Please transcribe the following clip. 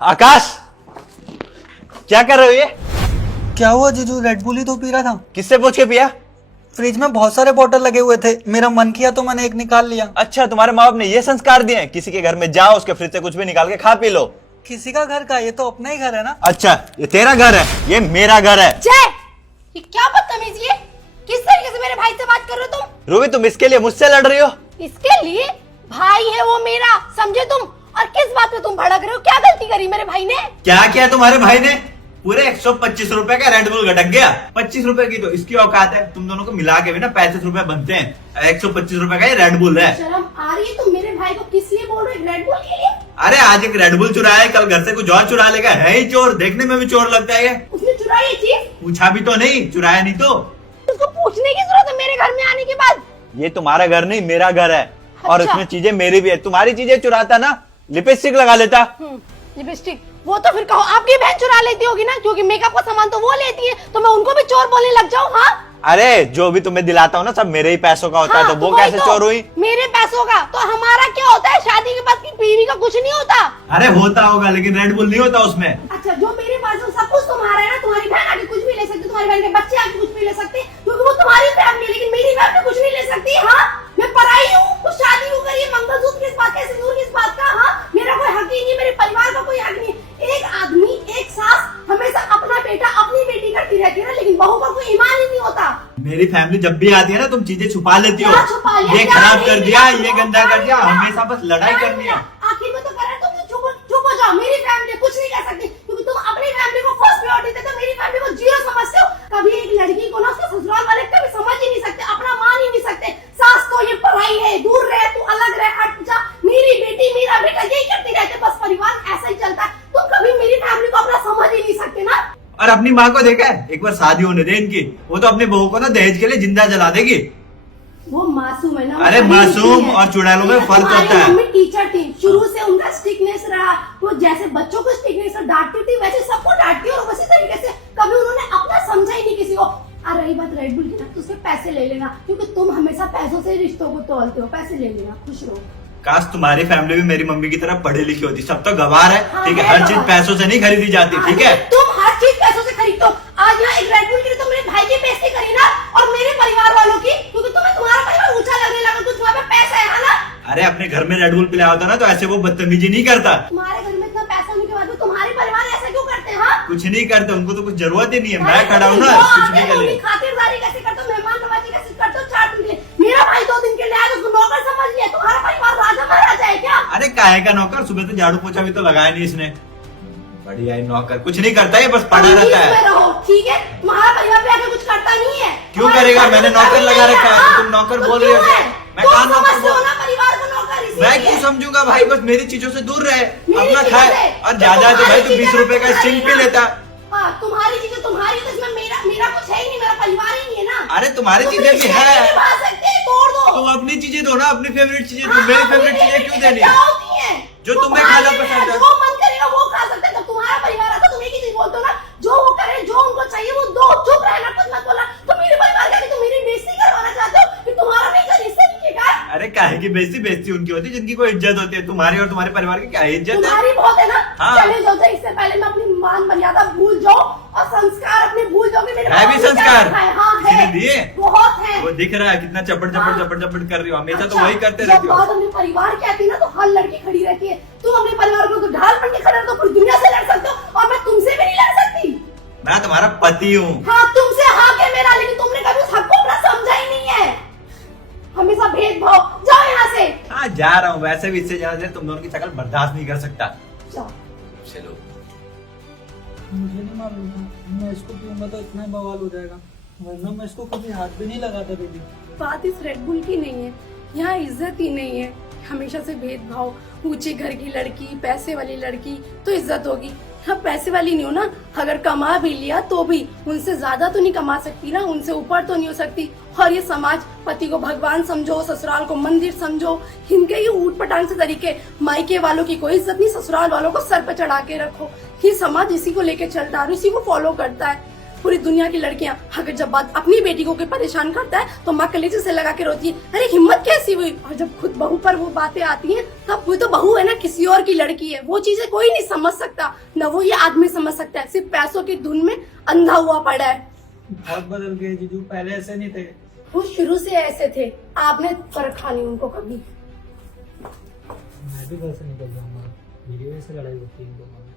आकाश, क्या कर रहे हो ये? क्या हुआ जीजू? रेड बुल ही तो पी रहा था। किससे पूछ के पिया? फ्रिज में बहुत सारे बॉटल लगे हुए थे, मेरा मन किया तो मैंने एक निकाल लिया। अच्छा, तुम्हारे माँ बाप ने ये संस्कार दिए हैं? किसी के घर में जाओ, उसके फ्रिज से कुछ भी निकाल के खा पी लो। किसी का घर का? ये तो अपना ही घर है ना। अच्छा, ये तेरा घर है, ये मेरा घर है। जय, ये क्या बदतमीजी है? किस तरीके से मेरे भाई से बात कर रहे हो तुम? रूबी, तुम इसके लिए मुझसे लड़ रही हो? इसके लिए? भाई है वो मेरा, समझे तुम? और किस बात पे तुम भड़क रहे हो? क्या गलती करी मेरे भाई ने? क्या किया तुम्हारे भाई ने? पूरे 125 रुपए का रेड बुल गटक गया। 25 रुपए की तो इसकी औकात है, तुम दोनों को मिला के भी ना 35 रुपए बनते हैं। 125 रुपए का ये रेड बुल है। शर्म आ रही है? तुम मेरे भाई को किस लिए बोल रहे हो? रेड बुल के लिए? अरे आज एक रेड बुल चुराया है, कल घर से कुछ और चुरा लेगा। है ही चोर, देखने में भी चोर लगता है ये। उसने चुराई ये चीज? पूछा भी तो नहीं, चुराया नहीं तो। उसको पूछने की जरूरत है मेरे घर में आने के बाद? ये तुम्हारा घर नहीं, मेरा घर है। और अच्छा। इसमें चीजें मेरी भी है। तुम्हारी चीजें चुराता ना, लिपस्टिक लगा लेता। लिपस्टिक? वो तो फिर कहो आपकी बहन चुरा लेती होगी ना, क्योंकि मेकअप का सामान तो वो लेती है, तो मैं उनको भी चोर बोलने लग जाऊं? हाँ, अरे जो भी तुम्हें दिलाता हूँ ना, सब मेरे ही पैसों का होता है। तो वो वही कैसे चोर हुई? मेरे पैसों का तो हमारा क्या होता है? शादी के बाद की बीवी का कुछ नहीं होता। अरे होता होगा, लेकिन रेड बुल नहीं होता उसमें। अच्छा, जो मेरे पास है सब कुछ तुम्हारा है ना? तुम्हारी बहन आके कुछ भी ले सकती, तुम्हारी बहन के बच्चे आके कुछ भी ले सकते, क्योंकि वो तुम्हारी फैमिली है, लेकिन मेरी फैमिली कुछ नहीं ले सकती। हाँ, मैं पराई हूँ, तो शादी क्यों करी? मंगलसूत्र किस बात का, सिंदूर किस बात का? हाँ, मेरा कोई हक ही नहीं, मेरे परिवार का कोई हक नहीं। एक आदमी, एक सास हमेशा अपना बेटा अपनी बेटी करती रहती है ना, लेकिन बहू का कोई ईमान ही नहीं होता। मेरी फैमिली जब भी आती है ना, तुम चीजें छुपा लेती हो। क्या छुपा लिया? ये क्या खराब नहीं कर किया? दिया, ये गंदा कर दिया, क्या हमेशा बस लड़ाई क्या करनी है। आखिर में तो कर रहे हो, तुम चुप हो जाओ। मेरी फैमिली कुछ नहीं कर सकती, क्योंकि तुम अपनी फैमिली को फर्स्ट प्रायोरिटी देते हो, मेरी फैमिली को जीरो समझते हो। कभी एक लड़की को ना उसके ससुराल वाले कभी समझ ही नहीं सकते, अपना मान ही नहीं सकते। सास तो ये पराई है, दूर रहे, तू अलग रहे, हट जा, मेरी बेटी मेरा बेटा, यही करते रहते, बस परिवार ऐसा ही चलता है। तुम कभी मेरी फैमिली को अपना समझ ही नहीं सकते ना। और अपनी माँ को देखा है? एक बार शादी होने दे इनकी, वो तो अपनी बहू को ना दहेज के लिए जिंदा जला देगी। वो मासूम है ना। अरे मासूम और चुड़ैलों में फर्क होता है। मम्मी टीचर थी, शुरू से उनका स्ट्रिक्टनेस रहा। वो जैसे बच्चों को स्ट्रिक्टनेस डांटती थी, वैसे सबको डांटती, और उसी तरीके से कभी उन्होंने अपना समझा ही नहीं किसी को। और रही बात रेड बुल की ना, तो उसके पैसे ले लेना, क्योंकि तुम हमेशा पैसों से रिश्तों को तोलते हो। पैसे ले लेना, खुश रहो। काश तुम्हारी फैमिली भी मेरी मम्मी की तरह पढ़ी लिखी होती। सब तो गवार है, हाँ, ठीक है? है हर चीज गवार। पैसों से नहीं खरीदी जाती, ठीक है? तुम हर चीज पैसों से खरीदते हो। आज यहाँ एक रेड बुल के लिए तुम मेरे भाई की बेइज्जती करी ना, और मेरे परिवार वालों की, क्योंकि तुम्हें तुम्हारा परिवार ऊंचा लगने लगा, कुछ वहाँ पे पैसा है ना। अरे अपने घर में रेड बुल पिलाया होता ना, तो ऐसे वो बदतमीजी नहीं करता। तुम्हारे घर में इतना पैसा होने के बाद भी तुम्हारे परिवार ऐसा क्यों करते हैं? हाँ, कुछ नहीं करते, उनको तो कुछ जरूरत ही नहीं है। मैं खड़ा हूँ ना पूछने के लिए। खातिरदारी कैसे करते हो? मेहमान नवाजी कैसे करते हो? 4 दिन के लिए मेरा भाई 2 दिन के लिए आया, तो उसको नौकर समझ लिया। तुम्हारा परिवार राजा महाराजा है क्या? अरे काहे का नौकर? सुबह से झाड़ू पोछा भी तो लगाया नहीं इसने। बढ़िया है नौकर, कुछ नहीं करता है, बस पड़ा रहता इसमें है। रहो, ठीक है? तुम्हारा परिवार भी आके कुछ करता नहीं है। क्यों करेगा? मैंने नौकर लगा रखा है, तो तुम नौकर बोल रहे हो? मैं कहाँ नौकर बोल? परिवार को नौकर मैं इसीलिए। क्यों समझूंगा भाई? बस मेरी चीजों से दूर रहे, मेरी अपना चीजों खाए। से। और ज्यादा तो भाई तू 20 रुपए का स्टिंग पी लेता। हाँ, तुम्हारी चीजें तुम्हारी, तो इसमें मेरा कुछ है ही नहीं, मेरा परिवार ही नहीं है ना। अरे तुम्हारी तुम चीजें भी रिश्ते है, नहीं निभा सकते, तोड़ दो। तुम अपनी चीजें दो ना, अपनी फेवरेट चीजें दो। हाँ, मेरी अपनी फेवरेट चीजें क्यों चीजें देनी? क्या होती हैं? जो वो तुम्हें भाई खाना है पसंद मेरा, है। जो मन करेगा वो खा सकते हैं। जब तुम्हारा परिवार आता, तुम एक ही चीज बोलते हो ना, जो वो करे, जो उनको चाहिए वो दो, चुप रहना, कुछ मत बोला। तो मेरे परिवार का भी तुम मेरी बेइज्जती करवाना चाहते हो कि तुम्हारा नहीं कर, इससे नहीं क्या? अरे काहे की बेइज्जती? बेइज्जती उनकी होती है जिनकी कोई इज्जत होती है। तुम्हारी और तुम्हारे परिवार की क्या इज्जत है? तुम्हारी बहुत है ना। हाँ। चले जाओ, इससे पहले मैं अपनी मान मर्यादा भूल जाओ और संस्कार अपने भूल जाओ कि मेरे है भी बाप ने क्या संस्कार? रखा है। हाँ, किसी ने है, दिए? बहुत है। वो दिख रहा है कितना चपड़ चपड़ हाँ। चपड़ चपड़ कर रही हो हमेशा। तो अच्छा, वही करते जब रहती हो। बात अपने परिवार की आती है ना, तो हर लड़की खड़ी रहती है। तुम अपने परिवार को तो ढाल बन के खड़े हो, तो पूरी दुनिया से लड़ सकते हो, और मैं तुमसे भी नहीं लड़ सकती। मैं तुम्हारा पति हूँ। हाँ, तुमसे हक है मेरा, लेकिन तुमने कभी उस हक को अपना समझा ही नहीं है। हमेशा भेदभाव। जाओ यहाँ से। हाँ जा रहा हूँ, वैसे भी इससे ज्यादा देर तुम दोनों की शक्ल बर्दाश्त नहीं कर सकता। जाओ। चलो। मुझे नहीं मालूम था, मैं इसको पीऊंगा तो इतना ही बवाल हो जाएगा, वरना मैं इसको कभी हाथ भी नहीं लगाता बेबी। बात इस रेड बुल की नहीं है, यहाँ इज्जत ही नहीं है। हमेशा से भेदभाव, ऊंचे घर की लड़की, पैसे वाली लड़की तो इज्जत होगी। हाँ, पैसे वाली नहीं हो ना, अगर कमा भी लिया तो भी उनसे ज्यादा तो नहीं कमा सकती ना, उनसे ऊपर तो नहीं हो सकती। और ये समाज, पति को भगवान समझो, ससुराल को मंदिर समझो, इनके ये ऊट पटांग से तरीके। मायके वालों की कोई इज्जत नहीं, ससुराल वालों को सर पे चढ़ा के रखो। ये समाज इसी को लेके चलता है, इसी को फॉलो करता है। पूरी दुनिया की लड़कियां अगर जब बात अपनी बेटी को कोई परेशान करता है तो माँ कलेजे से लगा के रोती है, अरे हिम्मत कैसी हुई। और जब खुद बहू पर वो बातें आती हैं तब वो तो बहू है ना, किसी और की लड़की है। वो चीजें कोई नहीं समझ सकता, न वो ये आदमी समझ सकता है, सिर्फ पैसों की धुन में अंधा हुआ पड़ा है। बहुत बदल गए जीजू, पहले ऐसे नहीं थे। वो शुरू से ऐसे थे, आपने परखा नहीं उनको कभी। मैं भी घर से निकल जाऊंगा, मेरी वजह से लड़ाई होती है इन दोनों में।